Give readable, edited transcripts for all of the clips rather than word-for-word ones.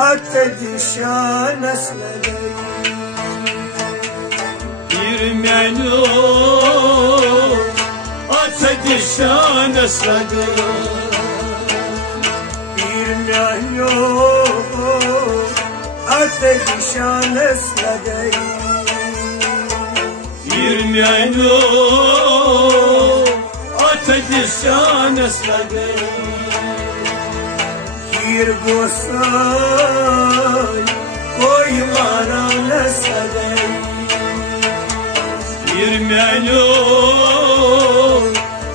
Atedişan esledi Bir menü atedişan esledi Bir menü atedişan esledi Bir menü atedişan esledi Bir gosay koymaran esledi Bir menü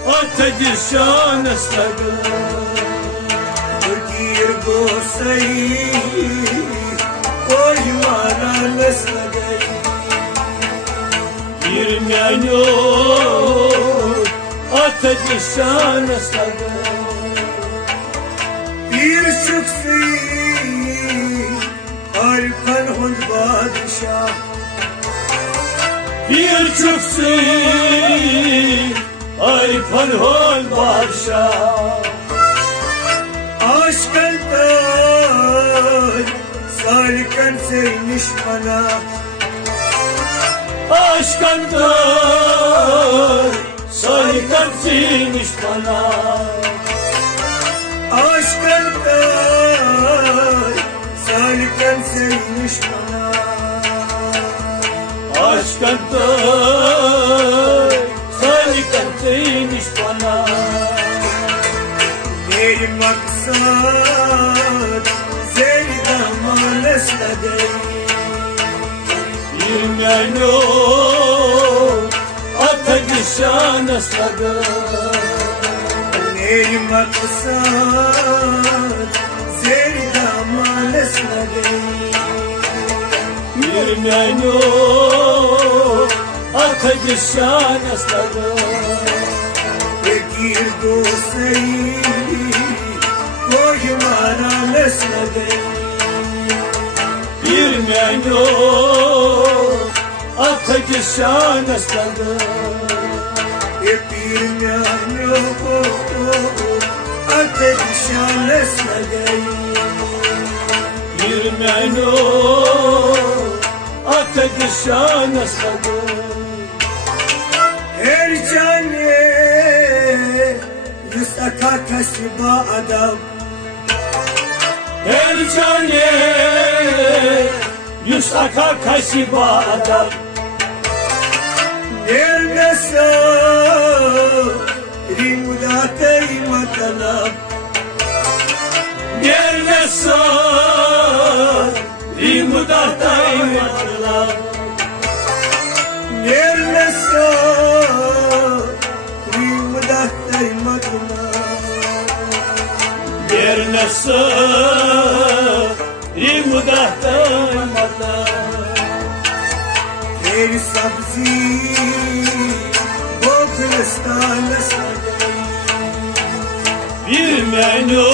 atedişan esledi Bir gosay koymaran esledi Bir menü atedişan esledi Bir çıksın Arkan hund badişah Bir çıksın ay panhol barşah Aşkın tay Salikan seymiş bana Aşkından sayıkan silmiş bana Aşkın tay Salikan seymiş bana Aşkından sayıkan silmiş bana Bir maksat Zeydaman esledi Bir menü atedişan esledi Bir maksat Zeydaman esledi Bir menü atedişan esledi Bir dostayı koymaran esledi Bir menü atedişan esledi Bir menü atedişan esledi Bir menü atedişan esledi Her cane Yusaka kasiba adam Her cane yusaka kasiba adam Neredeyse Rimudatay matalab Neredeyse limudatay matla Neredeyse Rimudatay matalab Neredeyse limudatay matla Her sabzi Bokristan esledi Bir menü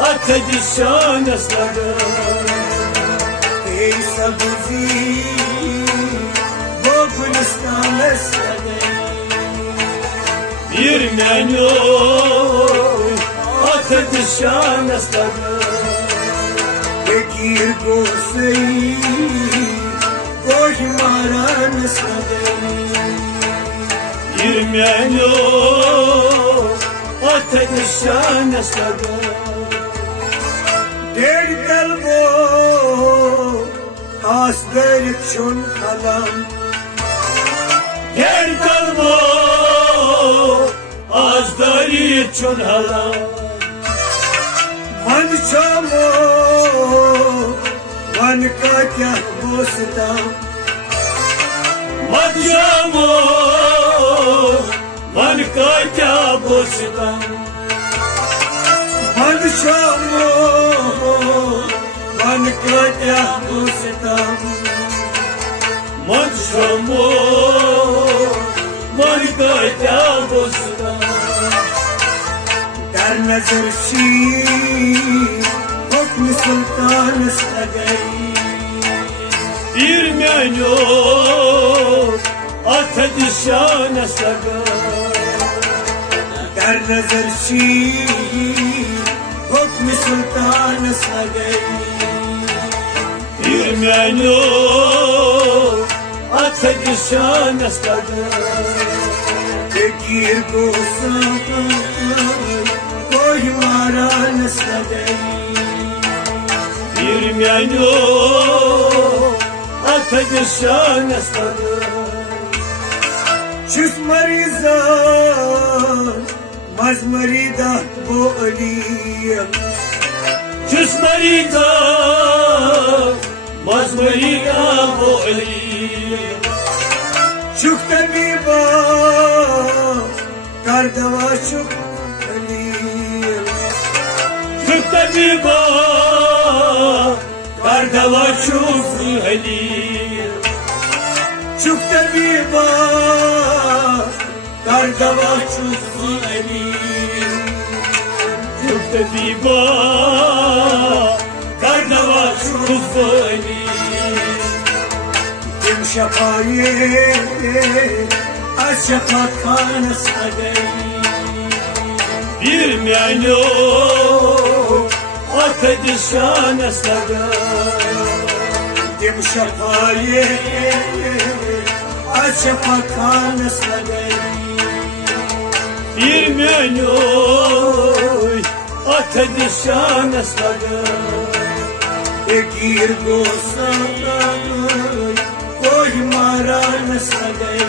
atedişan esledi Her sabzi Bokristan esledi Bir menü atedişan esledi Bir gosayı koymaran esledi Bir menü atedişan esledi Derdel bo asder çun kalam Gerdal bu azdari çun halam Man çamo man katya bostam Madjamo man katya bostam Man çamo man katya bostam Madjamo man katya bostam در نظر شیر حکم سلطان سگی Bir menü atedişan esledi در نظر شیر حکم سلطان سگئی Pirmenyo Atedişan estadı Gir gosan Koy maran sgئی Pirmenyo Atedişan estadı Çüz marizan Mazmarida bu aliyem Çüz marida Mazmarida bu aliyem Çuk tabiba Kardava çuk aliyem Çuk tabiba Kardava çuk aliyem Çuk tabiba Kardava çuk aliyem Çuk tabiba Kardava çuk aliyem Dem şafaye Az şafakan sgئی Pirmenyo Atedişan estadı Dem şafaye Az şafakan sgئی Pirmenyo Atedişan estadı Gir gosan Koy maran sgئی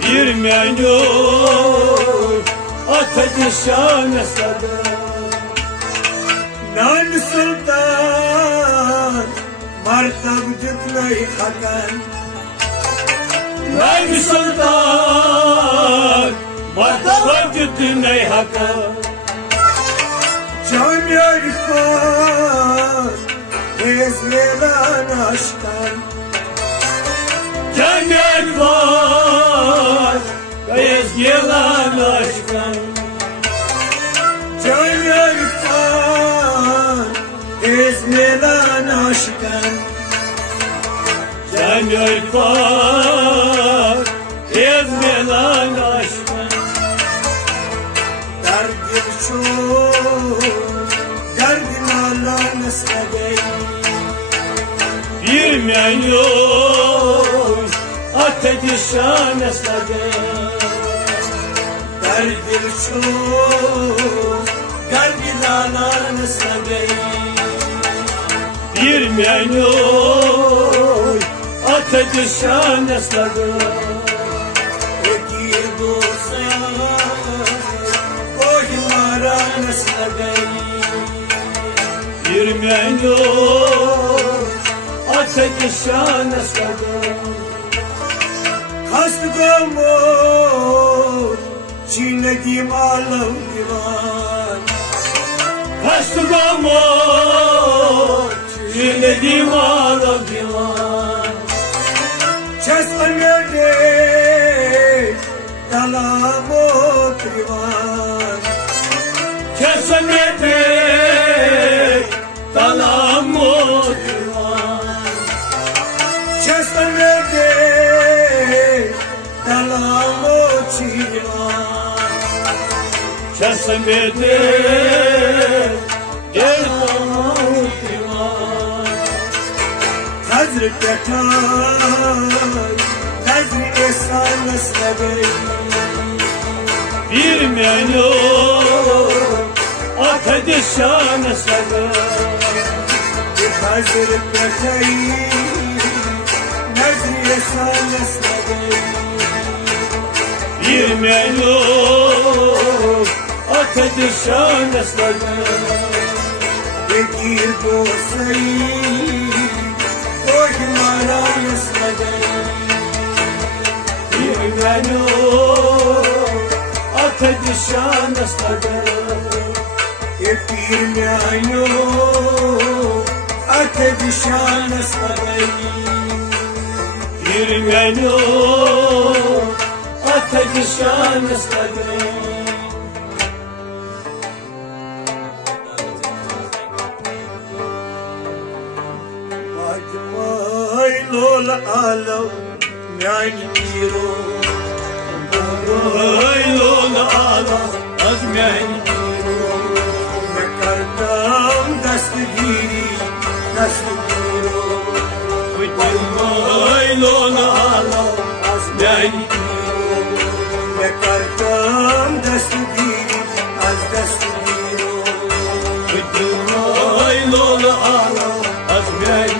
Pirmenyo Atedişan estadı Nan sultan Martab jitnai hakan Nan sultan Martaba gitmey haka Camia irfan Ezmelan aşkan Cennet var Beyaz yılan aşkım Camia irfan Ezmelan aşkan Cennet var Beyaz yılan aşkım Derdim çok Derdim alan sgئی Pirmenyo Atedişan estadı Derdim çok Derdim alan sgئی Pirmenyo Atedişan estadı Gir gosan Koy maran sgئی Pirmenyo Atedişan estadı Kast gamur Çiğnedim alam divan Kaçtı gamur Çiğnedim ağlam divan Çes anerde Dalamo divan Kesemedi Dalamo divan Çes anerde Dalamo divan Kesemedi Dalamo divan Hazır petay Hazır esan sgئی Pirmenyo Atedişan estadı Hazır petay Hazır esan sgئی Pirmenyo Atedişan estadı Gir gosan Koy maran sgئی Pirmenyo Atedişan estadı Pirmenyo Atedişan sgئی Pirmenyo Atedişan estadı Acmay lol alam Yani biro Oylun ağla azmen بدماي لول عالم أزمي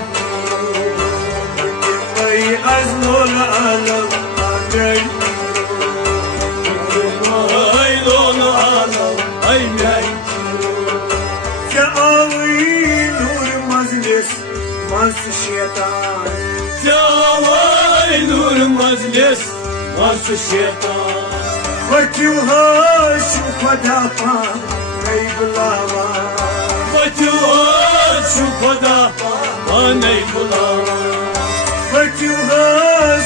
بدماي أزلول عالم أزمي بدماي لول عالم أزمي جاوي نور مجلس مس الشيطان جاوي نور مجلس مس الشيطان وجوها شوف دافا غيب الله وجوها شوف دافا غيب الله وجوها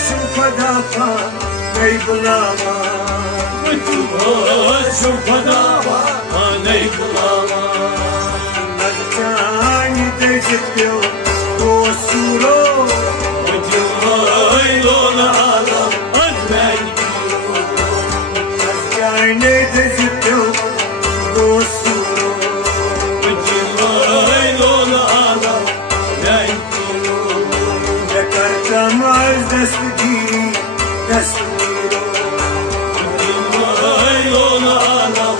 شوف دافا غيب الله وجوها شوف دافا غيب الله نرجعني تجدو وصولو وجوها لون عالم أزمي نرجعني تجدو وصولو وجوها لون عالم ذكرت معز دستي دستيرو وجوها لون عالم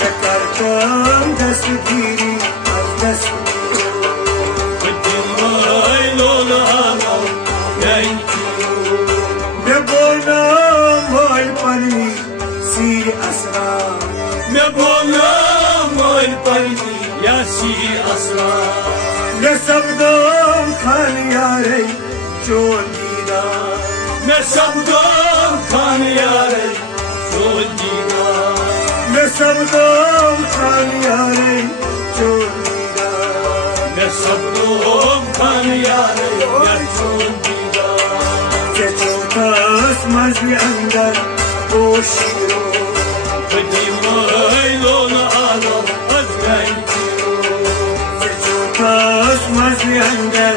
ذكرت دستي دستيرو وجوها لون عالم نبونا مال پرني سير اسرار نبونا مال پرني يا سير اسرار نسبدم خان ياري جون ديدار نسبدم خان ياري جون ديدار نسبدم خان ياري جون ديدار نسبدم خان ياري جون ديدار جچوتاس مزي اندر بوشيرو بدماي لون عالم أزمي جچوتاس مزي اندر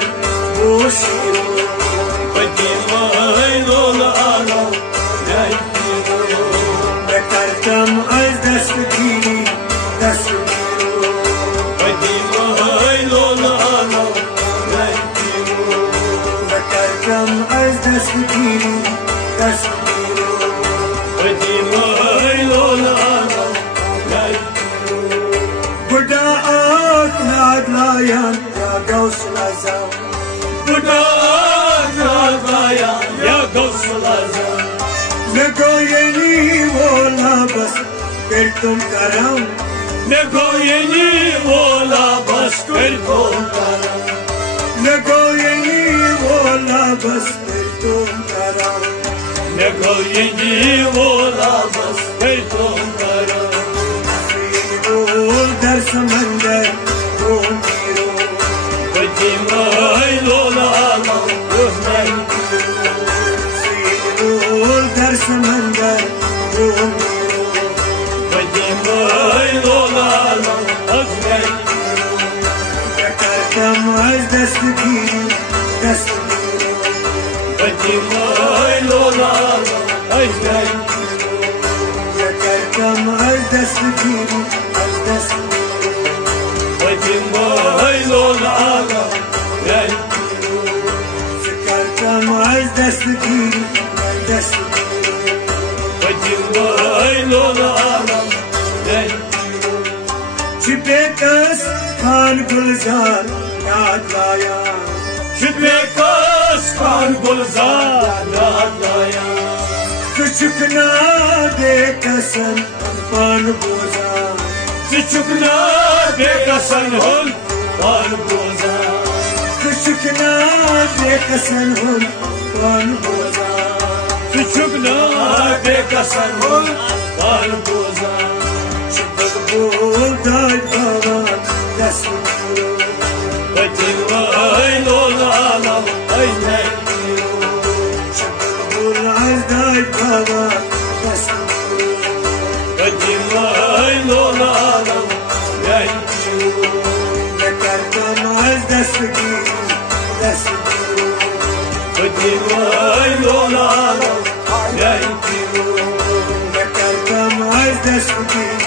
بوشيرو بدماي لون عالم ذكرتم از دستگیری دستگیرو بدماي لون عالم ذكرتم از دستگیری دستگیرو بدماي لون عالم بداعات نادلايان يا قوس العزام بداعات نادلايان يا قوس العزام نگويني ولا بس كرتم كرم نگويني ولا بس كرتم كرم نگويني ولا بس كرتم كرم نگويني ولا بس كرتم كرم سيدول درس مندر رون كيرو بدماي لون عالم سيدول درس مندر رون كيرو بدماي لون عالم أزمي ذكرتم از دستگیری دستگیرو بدماي لون عالم أزمي ذكرتم از دستگیری دستگیرو بدماي لون عالم ذكرتم از دستگیری دستگیرو بدماي لون عالم شبكس خان گلزار یاد لایا شبكس خان گلزار یاد لایا küçükna dekasan pan boza küçükna dekasan hul pan boza küçükna dekasan hul pan boza küçükna dekasan hul pan boza bul day baban dasmiro بدماي لون عالم أزمي bul az day baban dasmiro بدماي لون عالم ذكرتم az dastgiri dastgiro بدماي لون عالم ذكرتم az dastgiri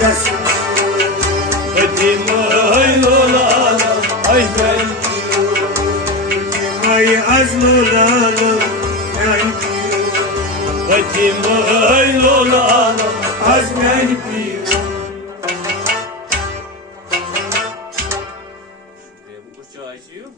dastgiro بدماي لون عالم أزمي may azlulalo yanki بدماي لون عالم أزمي I see you.